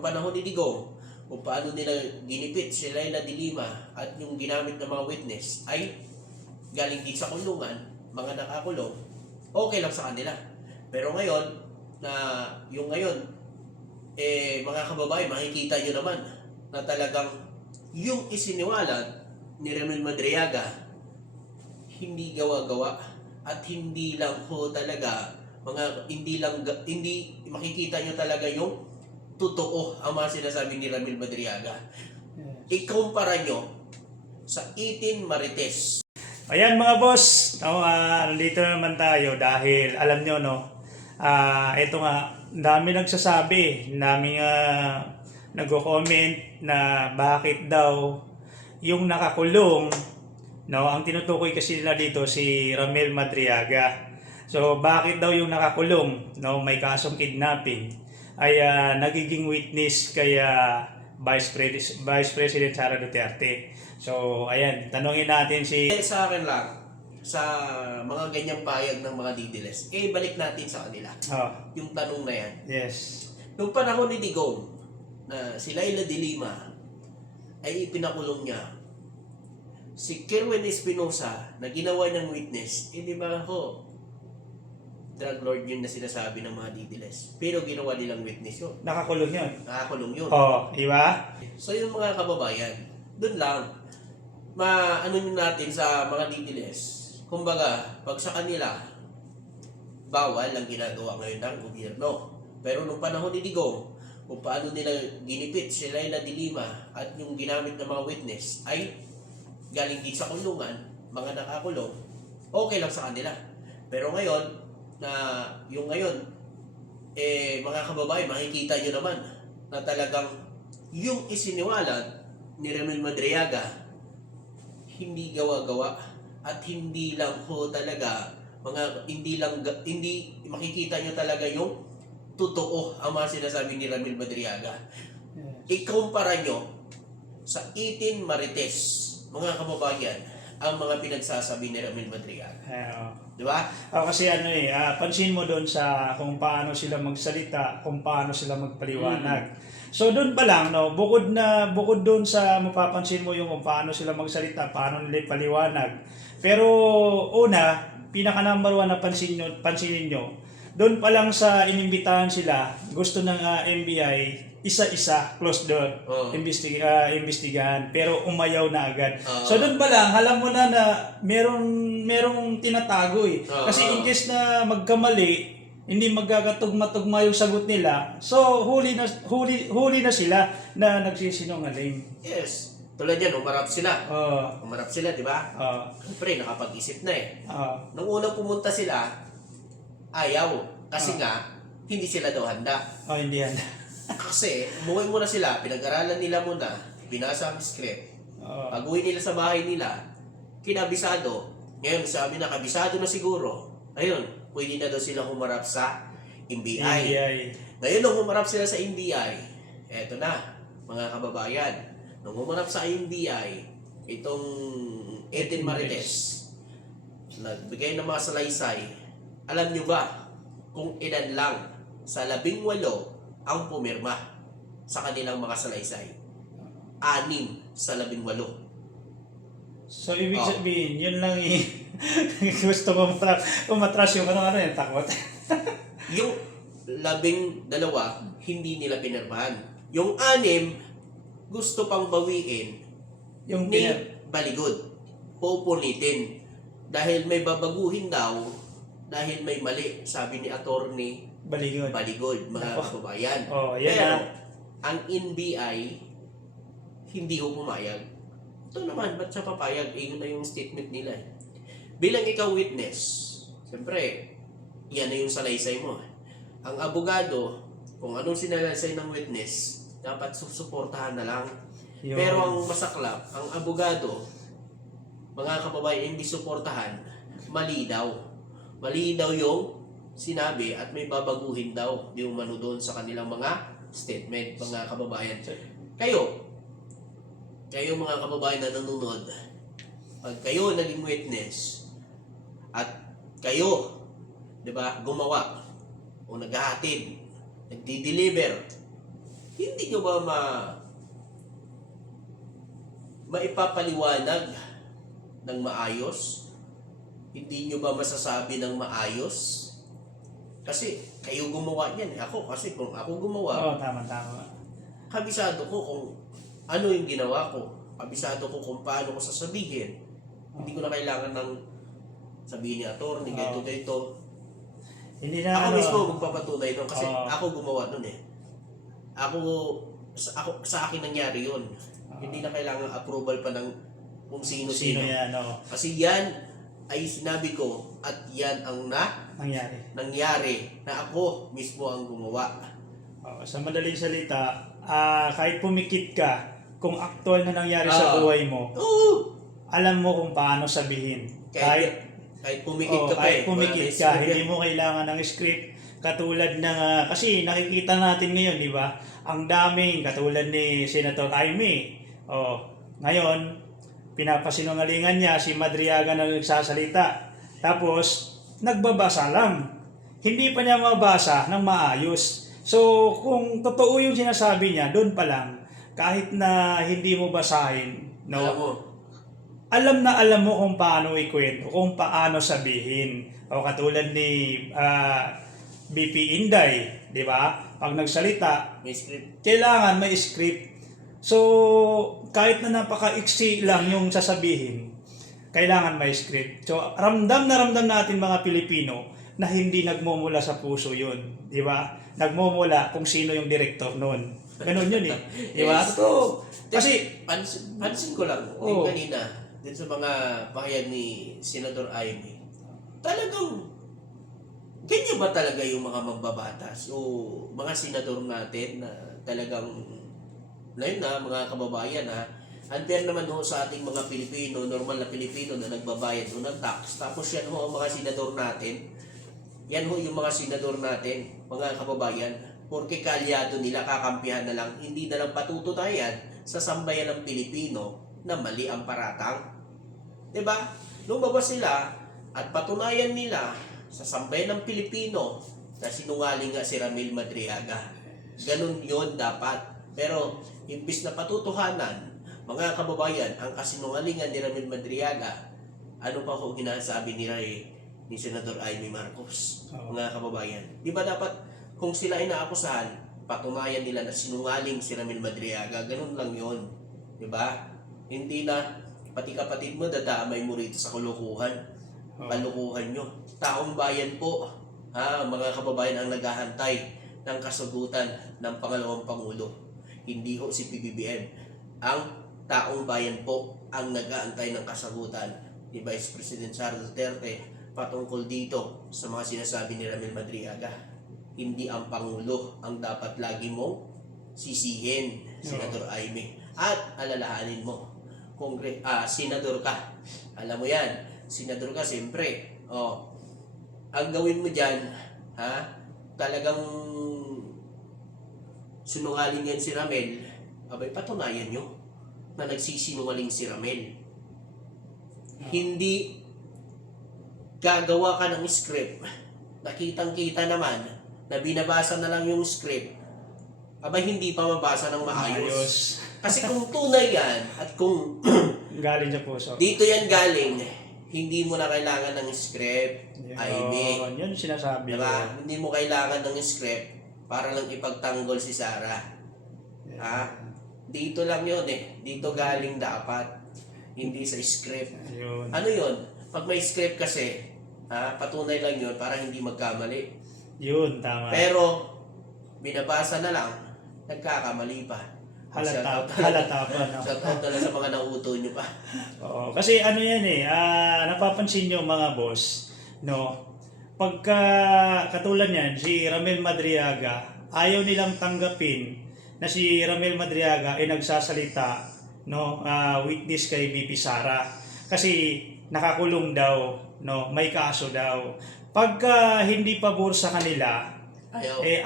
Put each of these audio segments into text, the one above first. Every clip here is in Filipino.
Panahon ni Digong, kung paano nila ginipit si Laila de Lima at yung ginamit ng mga witness ay galing din sa kulungan, mga nakakulong, okay lang sa kanila. Pero ngayon, mga kababayan, makikita nyo naman na talagang yung isiniwalat ni Ramil Madriaga, hindi gawa-gawa at hindi lang ho talaga, hindi makikita nyo talaga yung totoo ang mga sinasabi ni Ramil Madriaga. Ikumpara nyo sa 18 Marites. Ayan mga boss, nandito naman tayo dahil alam nyo ito nga, dami nagsasabi, dami nagko-comment na bakit daw yung nakakulong, ang tinutukoy kasi nila dito si Ramil Madriaga. So bakit daw yung nakakulong, may kasong kidnapping ay nagiging witness kay Vice President Sara Duterte. So ayan, tanungin natin Sa akin lang, sa mga ganyang payag ng mga didiles, balik natin sa kanila. Yung tanong na yan. Yes. Nung panahon ni Digong, na si Laila de Lima, ay ipinakulong niya. Si Kerwin Espinosa, na ginawa ng witness, di ba ho, drug lord yun na sinasabi ng mga didiles. Pero ginawa nilang witness yun. Nakakulong yun. Nakakulong yun. Di ba? So yung mga kababayan, dun lang, maano nyo natin sa mga didiles. Kumbaga, pag sa kanila, bawal ang ginagawa ngayon ng gobyerno. Pero nung panahon ni Digong, kung paano nila ginipit si Laila de Lima at yung ginamit ng mga witness ay galing din sa kulungan, mga nakakulong, okay lang sa kanila. Pero ngayon, mga kababayan, makikita nyo naman na talagang yung isiniwalat ni Ramil Madriaga, hindi gawa-gawa at hindi lang ho talaga, hindi makikita nyo talaga yung totoo ang mga sinasabi ni Ramil Madriaga. Ikumpara nyo sa 18 Marites, mga kababayan, ang mga pinagsasabi ni Ramil Madriaga. Di ba? Kasi pansin mo doon sa kung paano sila magsalita, kung paano sila magpaliwanag. So doon pa lang, bukod doon sa mapapansin mo yung kung paano sila magsalita, paano nila paliwanag. Pero una, pinaka number one na pansinin nyo, doon pa lang sa inimbitahan sila, gusto ng NBI, isa-isa, close door, imbestigahan, pero umayaw na agad. So doon pa lang, alam mo na merong tinatago Kasi in case na magkamali, hindi magkakatugma-tugma yung sagot nila, so huli na sila na nagsisinungaling. Yes. Tulad yan, umarap sila. Umarap sila, di ba? Siyempre, nakapag-isip na Nung unang pumunta sila, ayaw. Kasi nga, hindi sila daw handa. Hindi handa. Kasi, umuwi muna sila, pinag-aralan nila muna, binasa ang script. Pag-uwi nila sa bahay nila, kinabisado. Ngayon, sabi na, kabisado na siguro. Ayun, pwede na daw sila humarap sa NBI. Ngayon, nung humarap sila sa NBI, eto na, mga kababayan, nung humarap sa NBI, itong 18 Marites, nagbigay ng mga salaysay, alam nyo ba kung ilan lang sa 18 ang pumirma sa kanilang mga salaysay? 6 sa 18. So, ibig sabihin, yun lang gusto ko umatras yung yung takot. Yung 12, hindi nila pinirmahan. Yung 6, gusto pang bawiin Yung ni Baligod. Pupulitin. Dahil may babaguhin daw, dahil may mali, sabi ni Attorney Baligod, mga kababayan. Pero, ang NBI, hindi ko pumayag. Ito naman, ba't siya papayag? Yun na yung statement nila. Bilang ikaw witness, siyempre, yan na yung salaysay mo. Ang abogado, kung anong sinalaysay ng witness, dapat susuportahan na lang. Pero ang masaklap, ang abogado, mga kababayan, hindi suportahan, mali daw. Mali daw yung sinabi at may babaguhin daw di umano doon sa kanilang mga statement, mga kababayan. Kayo mga kababayan na nanonood, pag kayo naging witness at kayo, di ba, gumawa o naghahatid, nagdi-deliver Hindi nyo ba maipapaliwanag ng maayos? Hindi nyo ba masasabi ng maayos? Kasi kayo gumawa niyan. Ako, kasi kung ako gumawa, tama. kabisado ko kung ano yung ginawa ko. Kabisado ko kung paano ko sasabihin. Hindi ko na kailangan ng sabihin ni attorney, ganito. Hindi na Ako mismo magpapatunay nun kasi ako gumawa nun eh. Ako sa akin nangyari yun. Hindi na kailangan approval pa ng kung sino-sino. yan, Kasi yan ay sinabi ko at yan ang nangyari na ako mismo ang gumawa. Sa madaling salita, kahit pumikit ka, kung aktual na nangyari sa buhay mo, alam mo kung paano sabihin. Kahit pumikit ka kahit pumikit ka, hindi mo kailangan ng script. Katulad ng, kasi nakikita natin ngayon, di ba? Ang daming, katulad ni Senator Jaime. Ngayon, pinapasinungalingan niya si Madriaga na nagsasalita. Tapos, nagbabasa lang. Hindi pa niya mabasa ng maayos. So, kung totoo yung sinasabi niya, doon pa lang, kahit na hindi mo basahin, alam mo kung paano ikwento, kung paano sabihin. O katulad ni BP Inday, di ba? Pag nagsalita, may script. Kailangan may script. So, kahit na napaka-iksi lang yung sasabihin, kailangan may script. So, ramdam na ramdam natin mga Pilipino na hindi nagmumula sa puso yun. Di ba? Nagmumula kung sino yung director nun. Ganun yun eh. Di ba? So, kasi, pansin ko lang, yung kanina, din sa mga pahayag ni Senator Jaime, talagang, ganyan ba talaga yung mga mambabatas o mga senador natin na talagang, mga kababayan unfair naman ho sa ating mga Pilipino, normal na Pilipino na nagbabayad ho ng tax. Tapos yan ho ang mga senador natin. Yan ho yung mga senador natin, mga kababayan. Porque kalyado nila, kakampihan na lang, hindi na lang patutunayan sa sambayan ng Pilipino na mali ang paratang. Diba? Lumabas sila at patunayan nila sa sambayan ng Pilipino na sinungaling nga si Ramil Madriaga. Ganun yon dapat. Pero, imbis na patutuhanan, mga kababayan, ang kasinungalingan ni Ramil Madriaga, ano pa ho ginasabi ni Senator Jaime Marcos, mga kababayan. Di ba dapat, kung sila ay naakusahan, patunayan nila na sinungaling si Ramil Madriaga, ganun lang yon, di ba? Hindi na, pati kapatid mo, dadamay mo rito sa kulukuhan. Kalukuhan nyo. Taong bayan po, mga kababayan ang naghahantay ng kasagutan ng pangalawang Pangulo. Hindi ho si PBBM. Ang taong bayan po ang nag-aantay ng kasagutan ni Vice President Sara Duterte patungkol dito sa mga sinasabi ni Ramil Madriaga. Hindi ang Pangulo ang dapat lagi mong sisihin, Senator Jaime. At alalahanin mo, senador ka. Alam mo yan, senador ka, siyempre. Ang gawin mo dyan, talagang sinungaling yan si Ramil, abay patunayan nyo na nagsisinungaling si Ramil. Hindi gagawa ka ng script, nakitang-kita naman na binabasa na lang yung script, abay hindi pa mabasa ng maayos. Kasi kung tunay yan, at kung galing sa puso, dito yan galing, hindi mo na kailangan ng script, yun sinasabi diba? Hindi mo kailangan ng script para lang ipagtanggol si Sara. Dito lang yun eh. Dito galing dapat. Hindi sa script. Yun. Ano yun? Pag may script kasi, patunay lang yun para hindi magkamali. Yun, tama. Pero, binabasa na lang, nagkakamali pa. Halata pa. No? Shoutout na lang sa mga nauto nyo pa. Oo, kasi ano yan eh, napapansin nyo mga boss, no? Pagka katulad niyan, si Ramil Madriaga, ayaw nilang tanggapin na si Ramil Madriaga ay nagsasalita, no, witness kay BP Sara. Kasi nakakulong daw, no, may kaso daw. Pagka hindi pabor sa kanila,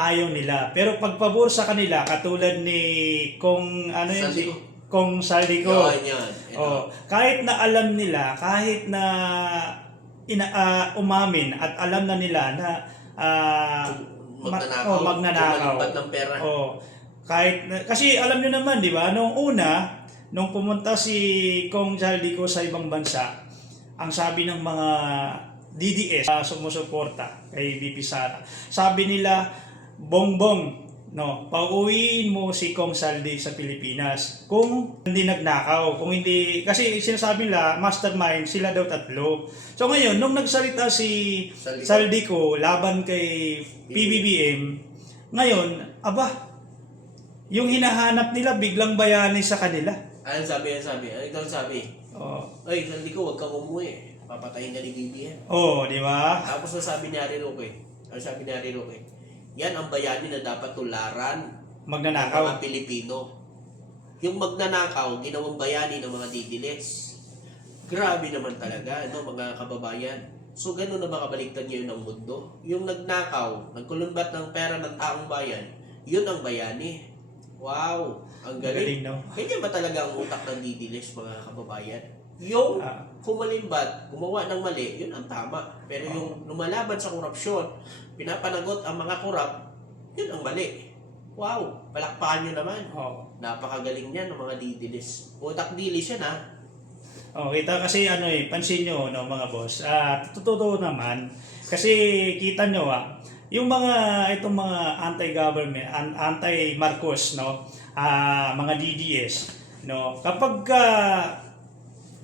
ayaw nila. Pero pag pabor sa kanila, katulad ni Kong Saldico. Kahit na alam nila, kahit na umamin at alam na nila na magnanakaw. Ng pera. Kasi alam niyo naman, di ba, nung pumunta si Kong Zaldico sa ibang bansa, ang sabi ng mga DDS sumusuporta kay VP Sara, sabi nila, bongbong, no, pauwiin mo si Kong Saldi sa Pilipinas kung hindi nagnakaw, kung hindi, kasi sinasabi nila mastermind sila daw tatlo. So ngayon nung nagsalita si Zaldico laban kay PBBM, ngayon yung hinahanap nila biglang bayani sa kanila. Ano sabi? Ito ang sabi. Ay, Zaldico, huwag kang umuwi. Papatayin ka ni BBM. Di ba? Tapos nasabi ni Harry Roque. Ano sabi ni Harry Roque? Yan ang bayani na dapat tularan magnanakaw ng mga Pilipino. Yung magnanakaw, ginawang bayani ng mga didiles. Grabe naman talaga, mga kababayan. So, ganun na makabaliktad ngayon ng mundo. Yung nagnakaw, nagkulunbat ng pera ng taong bayan, yun ang bayani. Wow! Ang galing. No? Ganyan ba talaga ang utak ng didiles, mga kababayan? Yung kumalimbat, gumawa ng mali, yun ang tama. Pero yung lumalaban sa korupsyon, pinapanagot ang mga korap, yun ang mali. Wow! Palakpakan nyo naman. Napakagaling niyan ng mga didiles. Utak dilis yan, ha? Kita kasi pansin nyo, mga boss, totoo naman, kasi kita nyo, yung itong mga anti-government, anti-Marcos, mga DDS, kapag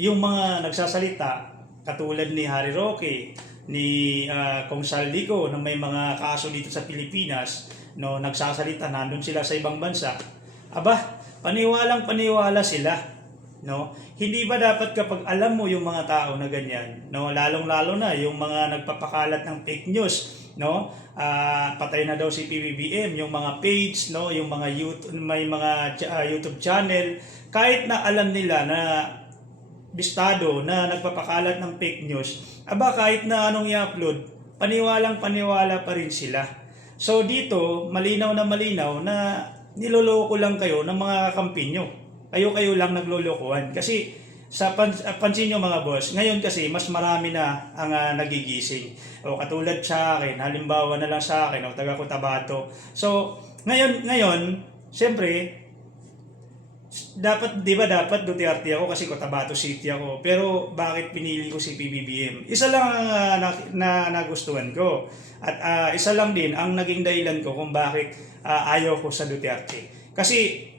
yung mga nagsasalita, katulad ni Harry Roque, ni Kong Zaldico, na may mga kaso dito sa Pilipinas, nagsasalita, nandun sila sa ibang bansa, paniwalang-paniwala sila. Hindi ba dapat kapag alam mo yung mga tao na ganyan, lalong-lalo na yung mga nagpapakalat ng fake news, patay na daw si PBBM, yung mga page, yung mga YouTube channel, kahit na alam nila na bistado na nagpapakalat ng fake news, kahit na anong i-upload, paniwalang-paniwala pa rin sila. So dito, malinaw na niloloko lang kayo ng mga kakampi nyo. Kayo lang naglolokohan. Kasi pansin nyo mga boss, ngayon kasi mas marami na ang nagigising. Katulad sa akin, halimbawa na lang sa akin, taga Cotabato. So ngayon, siyempre, dapat Duterte ako kasi Cotabato City ako. Pero bakit pinili ko si PBBM? Isa lang ang nagustuhan ko. At isa lang din ang naging dahilan ko kung bakit ayaw ko sa Duterte. Kasi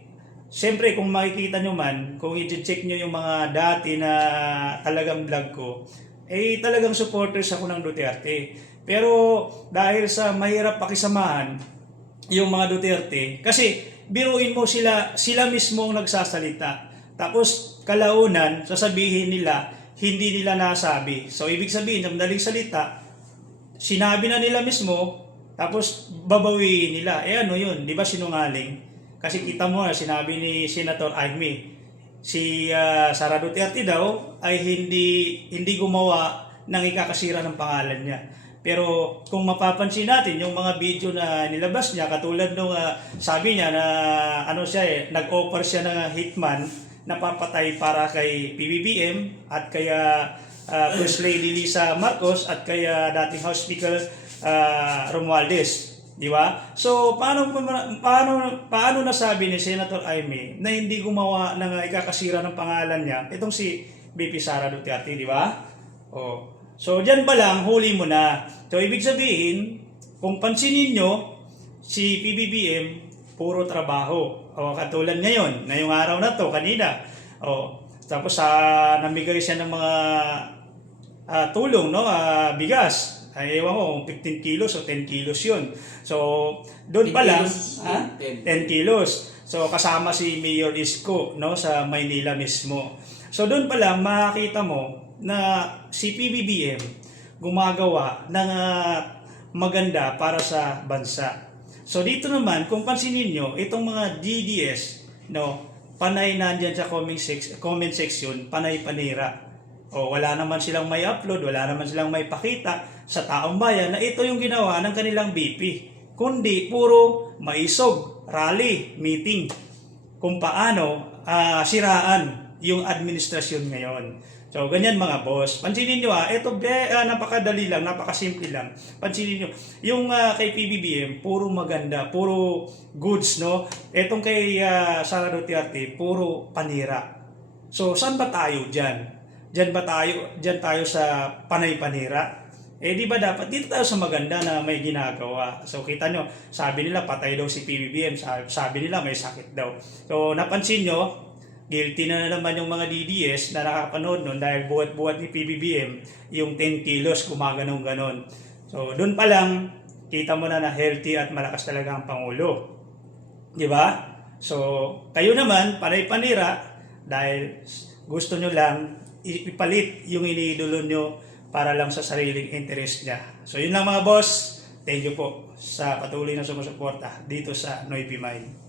siyempre kung makikita nyo man, kung i-check nyo yung mga dati na talagang vlog ko, talagang supporters ako ng Duterte. Pero dahil sa mahirap pakisamahan yung mga Duterte, kasi biruin mo sila mismo ang nagsasalita. Tapos kalaunan, sasabihin nila, hindi nila nasabi. So ibig sabihin, ng madaling salita, sinabi na nila mismo, tapos babawiin nila. Ano yun? Di ba sinungaling? Kasi kita mo na sinabi ni Senator Amy, si Sara Duterte daw ay hindi gumawa ng ikakasira ng pangalan niya. Pero kung mapapansin natin yung mga video na nilabas niya, katulad nung sabi niya na nag-offer siya ng hitman na papatay para kay PBBM at kaya First Lady Lisa Marcos at kaya dating House Speaker Romualdez. Di ba? So, paano nasabi ni Senator Amy na hindi gumawa ng ikakasira ng pangalan niya itong si VP Sara Duterte, di ba? So, dyan pa lang, huli mo na. So, ibig sabihin, kung pansinin nyo, si PBBM, puro trabaho. Katulad ngayon, ngayong araw na to, kanina. Tapos, namigay siya ng mga tulong, bigas. Ewan ko, 15 kilos o 10 kilos yun. So, doon pa lang, 10 kilos. So, kasama si Mayor Isko, sa Maynila mismo. So, doon pa lang, makakita mo na si PBBM gumagawa ng maganda para sa bansa. So, dito naman, kung pansinin nyo, itong mga DDS, panay nandyan sa comment section, panay panira. Wala naman silang may upload, wala naman silang may pakita sa taong bayan na ito yung ginawa ng kanilang BP. Kundi puro maisog, rally, meeting kung paano siraan yung administrasyon ngayon. So, ganyan mga boss. Pansinin nyo ito napakadali lang, napakasimple lang. Pansinin nyo, yung kay PBBM, puro maganda, puro goods, no? Etong kay Sara Duterte, puro panira. So, saan ba tayo dyan? Dyan tayo sa panay-panira? Di ba dapat dito tayo sa maganda na may ginagawa? So, kita nyo, sabi nila patay daw si PBBM, sabi nila may sakit daw. So, napansin nyo, guilty na naman yung mga DDS na nakapanood nun dahil buhat-buhat ni PBBM yung 10 kilos gumaganong-ganon. So, doon pa lang, kita mo na healthy at malakas talaga ang Pangulo. Di ba? So, kayo naman, panay-panira, dahil gusto nyo lang ipalit yung iniidolo nyo para lang sa sariling interest niya. So, yun lang mga boss. Thank you po sa patuloy na sumusuporta dito sa Noy P Mind.